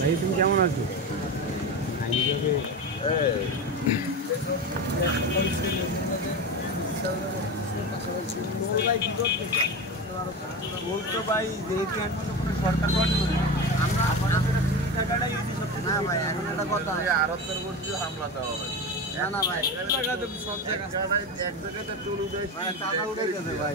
ভাই তুমি কেমন আছো? বলতো ভাই যেহেতু এখন তো কোনো সরকার গঠন হয় আমরা ফ্রি টাকাটাই না ভাই এখন একটা কথা আরবের করছি হামলা দেওয়া হয় না না ভাই সব জায়গায় এক জায়গাতে টোল উঠে টাকা উঠে গেছে ভাই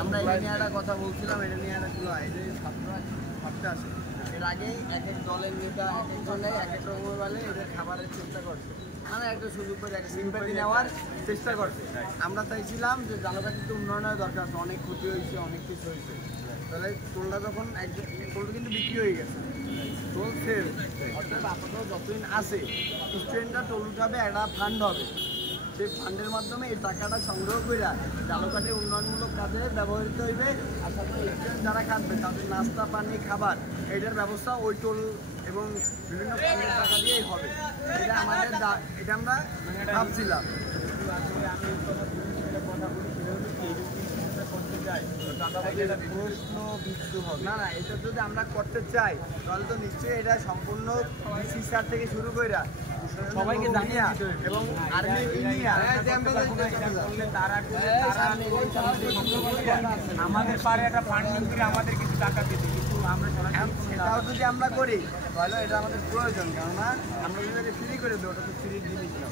আমরা এটা নিয়ে একটা কথা বলছিলাম এটা নিয়ে একটা ছিল এই যে ছাত্ররা ভাবতে আসে এর আগেই এক এক দলের নেতা এক এক জনে এক এক রকমের বলে এদের খাবারের চেষ্টা করছে মানে একটা সুযোগ করে একটা সিম্পাথি নেওয়ার চেষ্টা করছে আমরা চাইছিলাম যে জালকাঠিতে উন্নয়নের দরকার আছে অনেক ক্ষতি হয়েছে অনেক কিছু হয়েছে তাহলে টোলটা যখন একজন টোলটা কিন্তু বিক্রি হয়ে গেছে টোল সেল অর্থাৎ আপাতত যতদিন আসে স্টুডেন্টরা টোল উঠাবে একটা ফান্ড হবে সেই ফান্ডের মাধ্যমে এই টাকাটা সংগ্রহ করে জালকাঠির উন্নয়নমূলক কাজে ব্যবহৃত হইবে আর সাথে স্টুডেন্ট যারা কাটবে তাদের নাস্তা পানি খাবার এটার ব্যবস্থা ওই টোল এবং বিভিন্ন ফান্ডের টাকা দিয়েই হবে এটা আমাদের এটা আমরা ভাবছিলাম প্রশ্ন বিদ্যু হবে না না এটা যদি আমরা করতে চাই তাহলে তো নিশ্চয়ই এটা সম্পূর্ণ ডিসি স্যার থেকে শুরু করে সবাইকে জানিয়া এবং আর্মি ইন্ডিয়া আমাদের পারে একটা ফান্ডিং করে আমাদের কিছু টাকা দিতে কিন্তু আমরা সেটাও যদি আমরা করি তাহলে এটা আমাদের প্রয়োজন কেননা আমরা যদি ফ্রি করে দেবো ওটা তো ফ্রি জিনিস না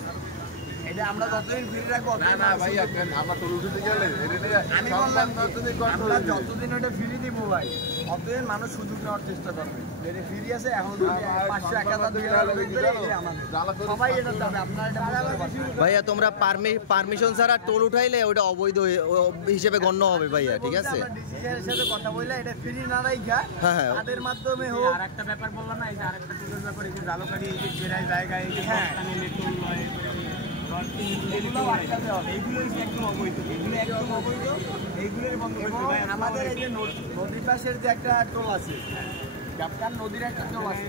এটা আমরা যতদিন ফ্রি রাখবো না ভাই আমরা তো উঠতে গেলে আমি বললাম আমরা যতদিন এটা ফ্রি দিব ভাই ততদিন মানুষ সুযোগ নেওয়ার চেষ্টা করবে এটা ফ্রি আছে এখন 500-1000 সবাই এটা যাবে আপনারা এটা ভাইয়া তোমরা পারমিশন ছাড়া টোল উঠাইলে ওটা অবৈধ হিসেবে গণ্য হবে ভাইয়া ঠিক আছে ডিসিশনের সাথে কথা বললে এটা ফ্রি না রাইখা তাদের মাধ্যমে হোক আর একটা ব্যাপার বললাম না এই যে আরেকটা টোলের ব্যাপার এই যে জালকাঠি এই যে বেড়াই জায়গায় এই যে টোল হয় আমাদের এই যে নদীর পাশের যে একটা টোল আছে নদীর একটা টোল আছে